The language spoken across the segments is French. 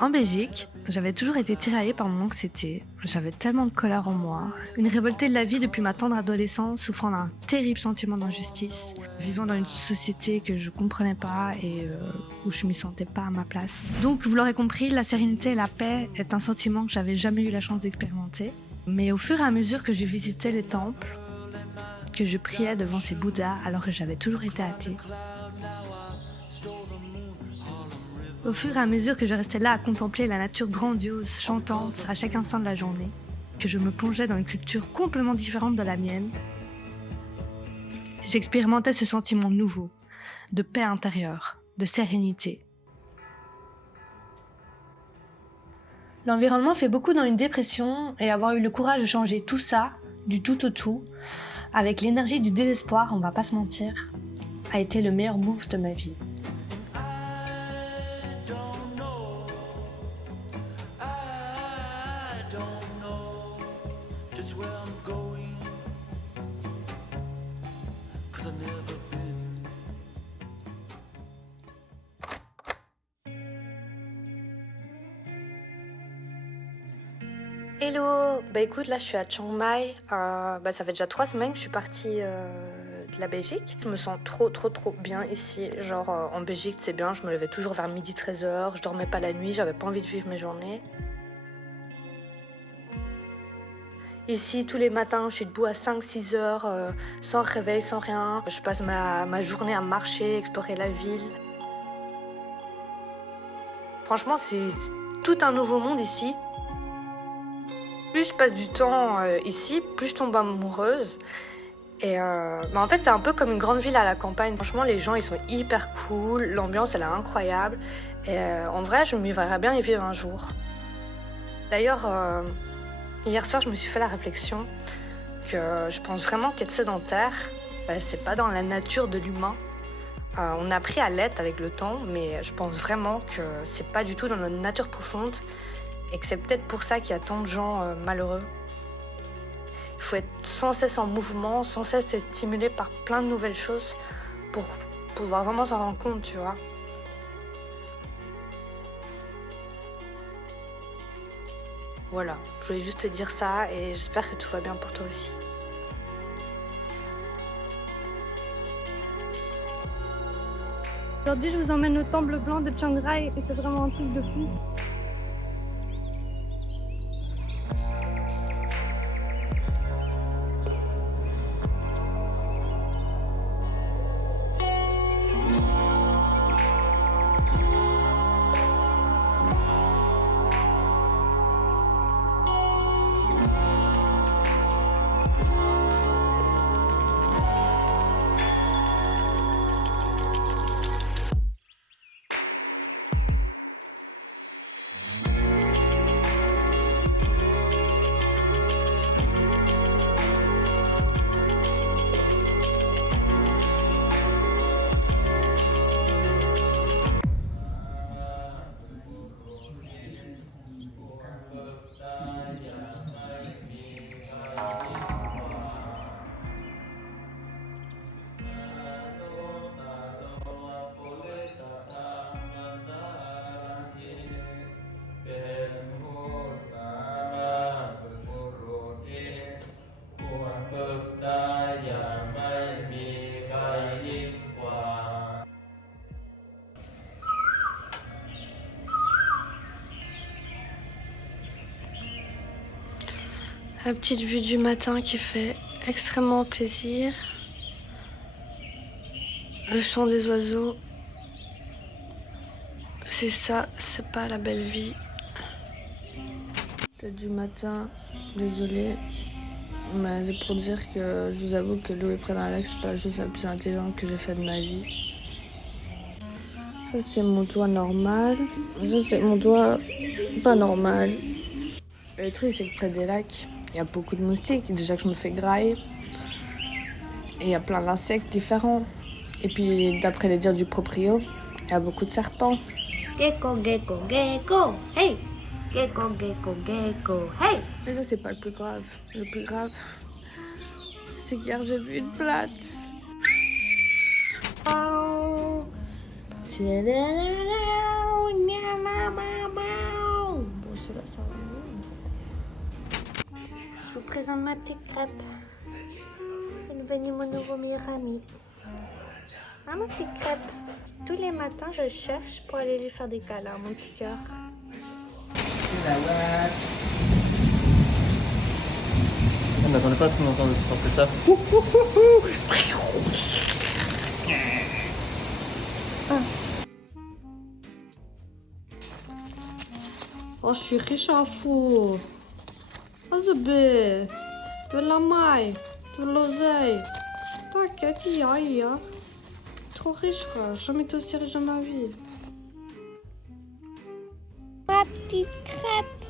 En Belgique, j'avais toujours été tiraillée par mon anxiété. J'avais tellement de colère en moi, une révoltée de la vie depuis ma tendre adolescence, souffrant d'un terrible sentiment d'injustice, vivant dans une société que je comprenais pas et où je m'y sentais pas à ma place. Donc, vous l'aurez compris, la sérénité et la paix est un sentiment que j'avais jamais eu la chance d'expérimenter. Mais au fur et à mesure que je visitais les temples, que je priais devant ces Bouddhas alors que j'avais toujours été athée, au fur et à mesure que je restais là à contempler la nature grandiose, chantante, à chaque instant de la journée, que je me plongeais dans une culture complètement différente de la mienne, j'expérimentais ce sentiment nouveau, de paix intérieure, de sérénité. L'environnement fait beaucoup dans une dépression et avoir eu le courage de changer tout ça, du tout au tout, avec l'énergie du désespoir, on va pas se mentir, a été le meilleur move de ma vie. Hello, bah écoute, là je suis à Chiang Mai, ça fait déjà 3 semaines que je suis partie de la Belgique. Je me sens trop bien ici, genre en Belgique c'est bien, je me levais toujours vers midi 13h, je dormais pas la nuit, j'avais pas envie de vivre mes journées. Ici tous les matins je suis debout à 5-6 heures, sans réveil, sans rien. Je passe ma journée à marcher, explorer la ville. Franchement c'est tout un nouveau monde ici. Plus je passe du temps ici, plus je tombe amoureuse. Et en fait, c'est un peu comme une grande ville à la campagne. Franchement, les gens, ils sont hyper cool. L'ambiance, elle est incroyable. Et en vrai, je m'y verrais bien y vivre un jour. D'ailleurs, hier soir, je me suis fait la réflexion que je pense vraiment qu'être sédentaire, c'est pas dans la nature de l'humain. On a appris à l'être avec le temps, mais je pense vraiment que c'est pas du tout dans notre nature profonde. Et que c'est peut-être pour ça qu'il y a tant de gens malheureux. Il faut être sans cesse en mouvement, sans cesse être stimulé par plein de nouvelles choses pour pouvoir vraiment s'en rendre compte, tu vois. Voilà, je voulais juste te dire ça et j'espère que tout va bien pour toi aussi. Aujourd'hui, je vous emmène au temple blanc de Chiang Rai et c'est vraiment un truc de fou. La petite vue du matin qui fait extrêmement plaisir. Le chant des oiseaux. C'est ça, c'est pas la belle vie. Peut-être du matin, désolée. Mais c'est pour dire que je vous avoue que l'eau est près d'un lac, c'est pas la chose la plus intelligente que j'ai faite de ma vie. Ça c'est mon doigt normal. Ça c'est mon doigt pas normal. Le truc c'est que près des lacs, il y a beaucoup de moustiques. Déjà que je me fais grailler. Et il y a plein d'insectes différents. Et puis d'après les dires du proprio, il y a beaucoup de serpents. Gecko, gecko, gecko, hey! Gecko, gecko, gecko, hey! Mais ça c'est pas le plus grave. Le plus grave, c'est qu'hier j'ai vu une plate. Oh. présente ma petite crêpe. C'est devenu mon nouveau meilleur ami. Ah, ma petite crêpe. Tous les matins, je le cherche pour aller lui faire des câlins, mon petit cœur. Je m'attendais pas à ce qu'on entende aussi fort que ça. Oh chérie, chafou. Azabé. De la maille. De l'oseille. T'inquiète, il y a. Trop riche, frère. Jamais été aussi riche de ma vie. Ma petite crêpe.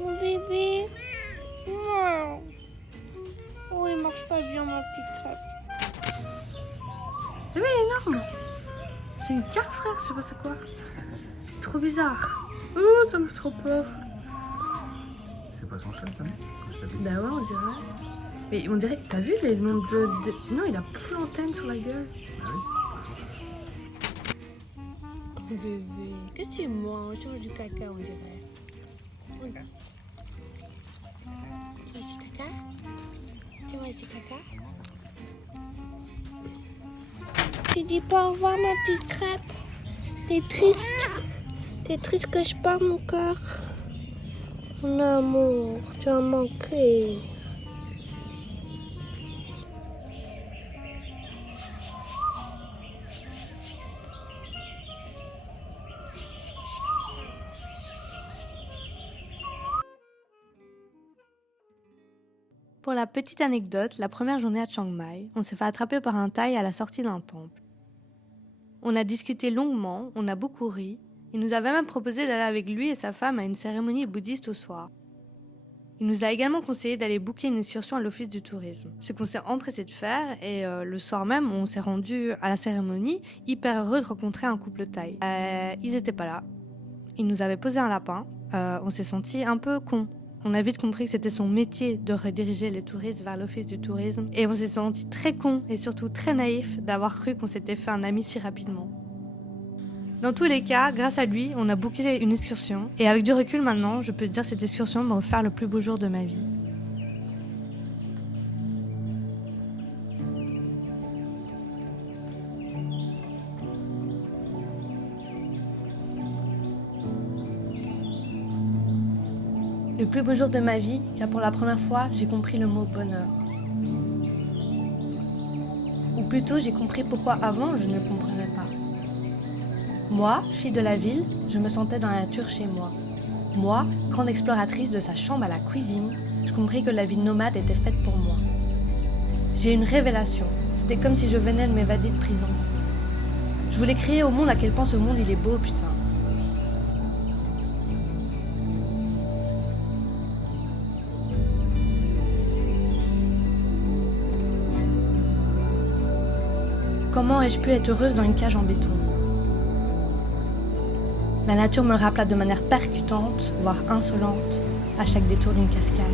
Mon bébé. Non. Oh, il marche pas bien, ma petite crêpe. Mais elle est énorme. C'est une carte, frère, je sais pas c'est quoi. C'est trop bizarre. Oh, ça me fait trop peur. C'est pas son chat, ça, non? Bah ouais, on dirait. Mais on dirait, t'as vu les noms de... Non, il a plus l'antenne sur la gueule. Ah oui. Bébé, qu'est-ce que tu manges? Tu manges du caca, on dirait. Regarde. Tu manges du caca? Tu manges du caca? Tu dis pas au revoir, ma petite crêpe. T'es triste. T'es triste que je pars, mon cœur. Mon amour, tu as manqué. Pour la petite anecdote, la première journée à Chiang Mai, on s'est fait attraper par un Thaï à la sortie d'un temple. On a discuté longuement, on a beaucoup ri. Il nous avait même proposé d'aller avec lui et sa femme à une cérémonie bouddhiste au soir. Il nous a également conseillé d'aller booker une excursion à l'office du tourisme, ce qu'on s'est empressé de faire et le soir même on s'est rendu à la cérémonie, hyper heureux de rencontrer un couple thaï. Ils étaient pas là, ils nous avaient posé un lapin, on s'est senti un peu cons. On a vite compris que c'était son métier de rediriger les touristes vers l'office du tourisme et on s'est senti très cons et surtout très naïfs d'avoir cru qu'on s'était fait un ami si rapidement. Dans tous les cas, grâce à lui, on a booké une excursion. Et avec du recul maintenant, je peux te dire que cette excursion m'a offert le plus beau jour de ma vie. Le plus beau jour de ma vie, car pour la première fois, j'ai compris le mot bonheur. Ou plutôt, j'ai compris pourquoi avant, je ne le comprenais pas. Moi, fille de la ville, je me sentais dans la nature chez moi. Moi, grande exploratrice de sa chambre à la cuisine, je compris que la vie nomade était faite pour moi. J'ai eu une révélation. C'était comme si je venais de m'évader de prison. Je voulais crier au monde à quel point ce monde il est beau, putain. Comment ai-je pu être heureuse dans une cage en béton ? La nature me le rappela de manière percutante, voire insolente, à chaque détour d'une cascade.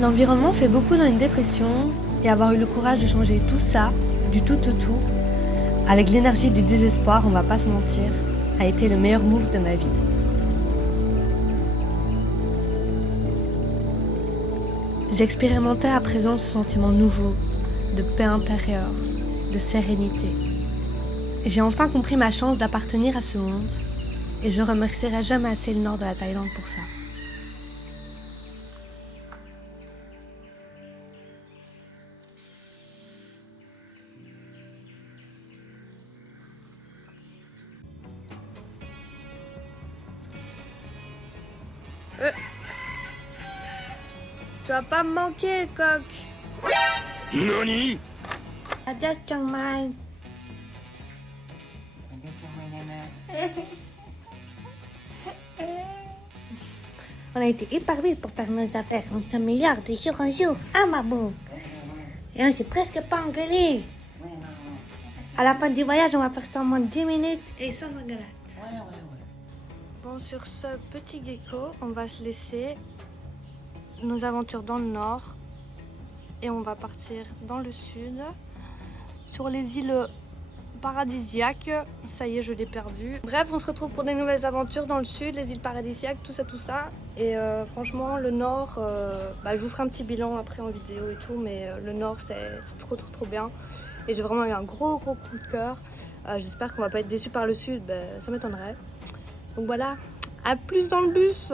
L'environnement fait beaucoup dans une dépression, et avoir eu le courage de changer tout ça, du tout au tout, avec l'énergie du désespoir, on va pas se mentir, a été le meilleur move de ma vie. J'expérimentais à présent ce sentiment nouveau, de paix intérieure, de sérénité. J'ai enfin compris ma chance d'appartenir à ce monde, et je remercierai jamais assez le nord de la Thaïlande pour ça. Tu vas pas me manquer, coq. Nani? Adios, Chiang Mai. On a été hyper vite pour faire nos affaires. On s'améliore de jour en jour, hein, ma boum? Et on s'est presque pas engueulé. À la fin du voyage, on va faire seulement 10 minutes et sans engueulade. Bon, sur ce petit gecko, on va se laisser nos aventures dans le nord et on va partir dans le sud, sur les îles paradisiaque. Ça y est, je l'ai perdu. Bref, on se retrouve pour des nouvelles aventures dans le sud, les îles paradisiaques, tout ça, tout ça. Et franchement, le nord, je vous ferai un petit bilan après en vidéo et tout, mais le nord, c'est trop bien. Et j'ai vraiment eu un gros coup de cœur. J'espère qu'on va pas être déçus par le sud, ça m'étonnerait. Donc voilà, à plus dans le bus.